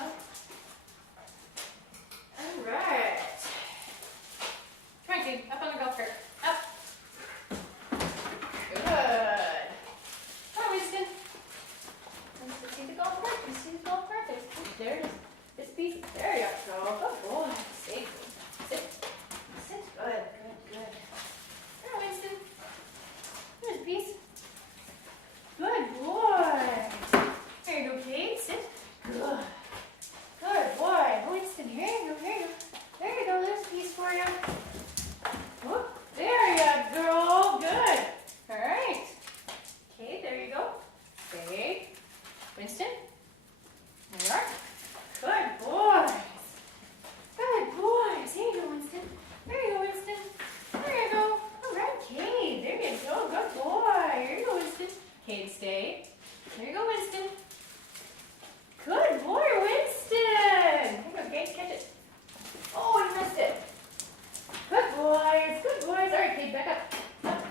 up. All right. Come on, Cade. Up on the golf cart. Up. Good. Come on, Winston. Let's see the golf cart. You see the golf cart? There it is. This piece. There you go. Good boy. Stay. Sit. Sit. Good. Good. Good. Come on, Winston. There's a piece. Good boy. There you go, Cade. Sit. Good. Good boy. Winston, here you go. Here you go. There you go. There's a piece for you. Whoop. There you go. Good. All right. Okay, there you go. Stay. Winston. There you are. Good boys. Good boys. Here you go, Winston. There you go, Winston. There you go. All right, Cade. There you go. Good boy. Here you go, Winston. Cade, stay. There you go, Winston. Good boy, Winston. Here you go, Cade. Catch it. Oh, you missed it. Good boys. Good boys. All right, Cade, back up. Up.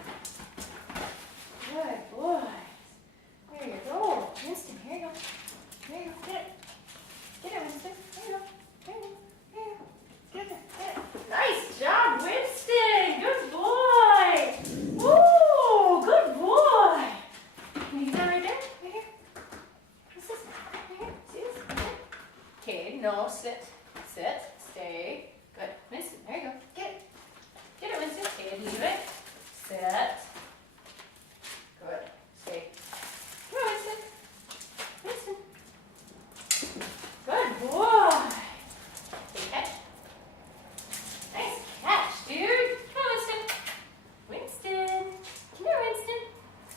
Good boys. There you go. Winston, here you go. There you go. Get it. Get it, Winston. There you go. There you go. There you go. Get it. Get it. Nice job, Winston. Good boy. Woo! Good boy. Can you get that right there? Right here. What's this? Right here. See this? Right there. Okay, no, sit. Sit. Stay. Good. Winston, there you go. Get it. Get it, Winston. Okay, leave it. Sit. Good. Stay. Come on, Winston. Winston. Good boy. Okay, catch. Nice catch, dude. Come on, Winston. Winston. Come here, Winston.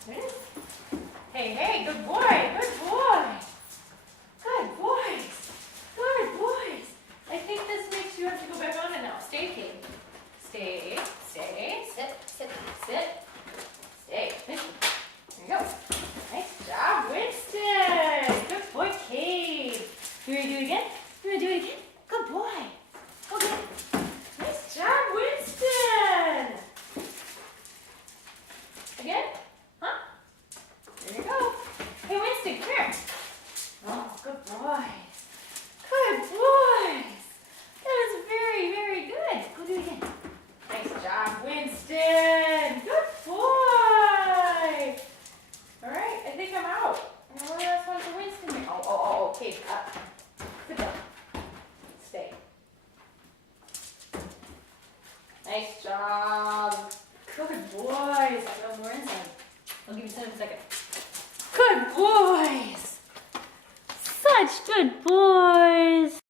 There it is. Hey, hey, good boy. Good boy. Good boys. Good boys. I think this makes you have to go back on it now. Stay, Cade. Stay. Stay. Sit. Sit. Sit. Stay. Winston. There you go. Nice job, Winston. Good boy, Cade. You ready to do it again? You want to do it again? Good boy. Okay. Nice job, Winston. Again? Huh? There you go. Hey, Winston, come here. Oh, good boys. Good boys. That was very, very good. Go do it again. Nice job, Winston. Good boy. All right, I think I'm out. One last one for Winston here. Oh, okay. Sit down. Stay. Nice job. Good boys. I'll throw more inside. I'll give you some in a second. Good boys. Such good boys.